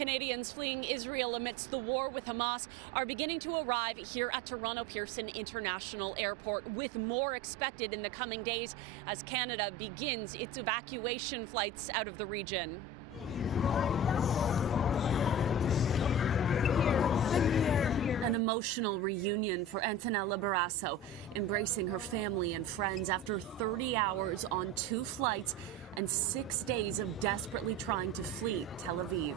Canadians fleeing Israel amidst the war with Hamas are beginning to arrive here at Toronto Pearson International Airport, with more expected in the coming days as Canada begins its evacuation flights out of the region. An emotional reunion for Antonella Barrasso, embracing her family and friends after 30 hours on 2 flights and 6 days of desperately trying to flee Tel Aviv.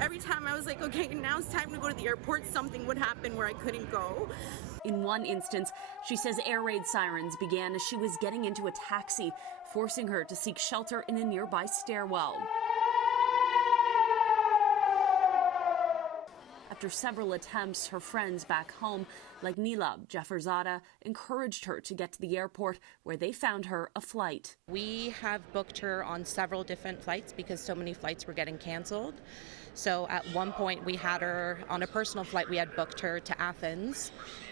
Every time I was like, okay, now it's time to go to the airport, something would happen where I couldn't go. In one instance, she says air raid sirens began as she was getting into a taxi, forcing her to seek shelter in a nearby stairwell. After several attempts, her friends back home, like Nilab Jafarzada, encouraged her to get to the airport, where they found her a flight. We have booked her on several different flights because so many flights were getting canceled. So at one point we had her on a personal flight. We had booked her to Athens,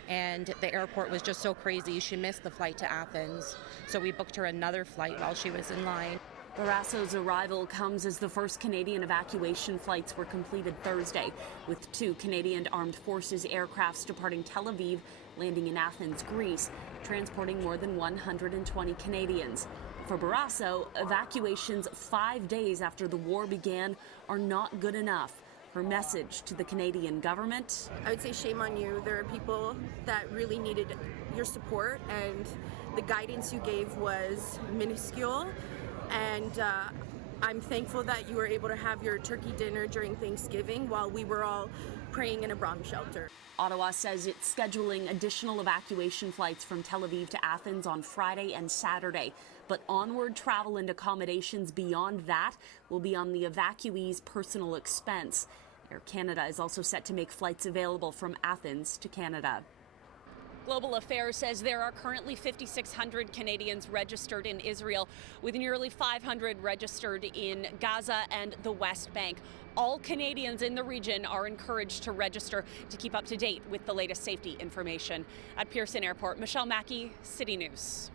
and the airport was just so crazy. She missed the flight to Athens. So we booked her another flight while she was in line. Barrasso's arrival comes as the first Canadian evacuation flights were completed Thursday, with 2 Canadian Armed Forces aircrafts departing Tel Aviv, landing in Athens, Greece, transporting more than 120 Canadians. For Barrasso, evacuations 5 days after the war began are not good enough. Her message to the Canadian government: I would say shame on you. There are people that really needed your support, and the guidance you gave was minuscule. And I'm thankful that you were able to have your turkey dinner during Thanksgiving while we were all praying in a bomb shelter. Ottawa says it's scheduling additional evacuation flights from Tel Aviv to Athens on Friday and Saturday. But onward travel and accommodations beyond that will be on the evacuees' personal expense. Air Canada is also set to make flights available from Athens to Canada. Global Affairs says there are currently 5,600 Canadians registered in Israel, with nearly 500 registered in Gaza and the West Bank. All Canadians in the region are encouraged to register to keep up to date with the latest safety information. At Pearson Airport, Mackey, City News.